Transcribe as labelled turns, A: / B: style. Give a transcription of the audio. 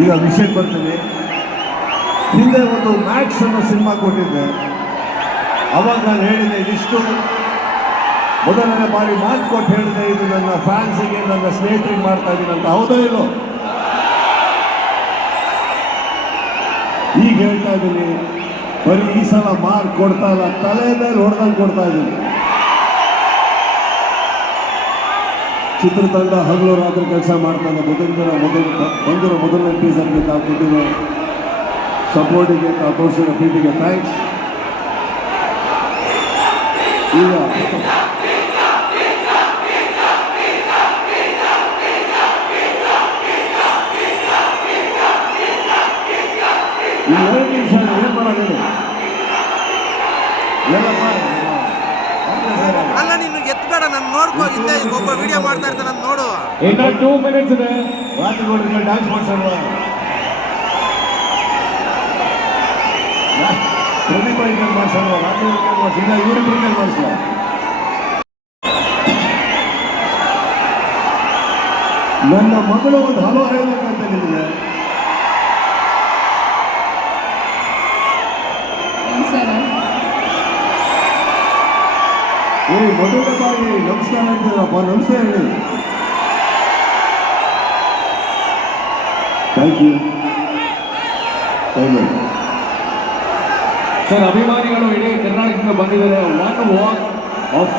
A: ಈಗ ವಿಷಯಕ್ಕೆ ಬರ್ತೀವಿ ಹಿಂದೆ ಒಂದು ಮ್ಯಾಕ್ಸ್ ಅನ್ನೋ ಸಿನಿಮಾ ಕೊಟ್ಟಿದ್ದೆ. ಅವಾಗ ನಾನು ಹೇಳಿದೆ, ಇದಿಷ್ಟು ಮೊದಲನೇ ಬಾರಿ ಮಾತು ಕೊಟ್ಟು ಹೇಳಿದೆ, ಇದು ನನ್ನ ಫ್ಯಾನ್ಸಿಗೆ, ನನ್ನ ಸ್ನೇಹಿತರಿಗೆ ಮಾಡ್ತಾ ಇದ್ದೀನಿ ಅಂತ. ಹೌದೋ ಇಲ್ಲೋ? ಈಗ ಹೇಳ್ತಾ ಇದ್ದೀನಿ, ಬರೀ ಈ ಸಲ ಮಾರ್ಕ್ ಕೊಡ್ತಾ ಇಲ್ಲ, ತಲೆ ಮೇಲೆ ಹೊಡೆದಂಗೆ ಕೊಡ್ತಾ ಇದ್ದೀನಿ. ಚಿತ್ರತಂಡ ಹಗಲು ರಾತ್ರಿ ಕೆಲಸ ಮಾಡ್ತಾನೆ ಮೊದಲಿನ ಮೊದಲ ಬಂದಿರೋ ಮೊದಲನೇ ಟೀಸರ್ಗೆ ತಾವು ಕೊಟ್ಟಿರೋ ಸಪೋರ್ಟಿಗೆ ತಾವು ತೋರಿಸಿರೋ ಪ್ರೀತಿಗೆ ಥ್ಯಾಂಕ್ಸ್ ಈಗ ಏನು ಮಾಡೋದು ಎಲ್ಲಪ್ಪ
B: ಅಲ್ಲ ನೀನು ಎತ್ಬೇಡ ನಾನು ನೋಡ್ಕೋ ಹಿಂದೆ ಒಬ್ಬ ವಿಡಿಯೋ ಮಾಡ್ತಾ ಇರ್ತಾನೆ ನೋಡು.
C: ಇನ್ನ ಟೂ ಮಿನಿಟ್ಸ್ ಇದೆ
A: ರಾಜಗೌಡರಿಗೆ ಡ್ಯಾನ್ಸ್ ಮಾಡ್ಸಲ್ವಾ ಪ್ರದೀಪ ನನ್ನ ಮಗಳು ಒಂದು ಹಲವು ಹೇಳ್ಬೇಕಂತ ನಿಮಗೆ
D: ನಮಸ್ಕಾರ
A: ಏ ಮೊದಲನೇ ಬಾರಿ ನಮಸ್ಕಾರ ಹೇಳ್ತೀರಪ್ಪ ನಮಸ್ತೆ ಥ್ಯಾಂಕ್ ಯು ಥ್ಯಾಂಕ್
C: ಸರ್, ಅಭಿಮಾನಿಗಳು ಇಡೀ ಕರ್ನಾಟಕದಿಂದ ಬಂದಿದ್ದಾರೆ. One walk of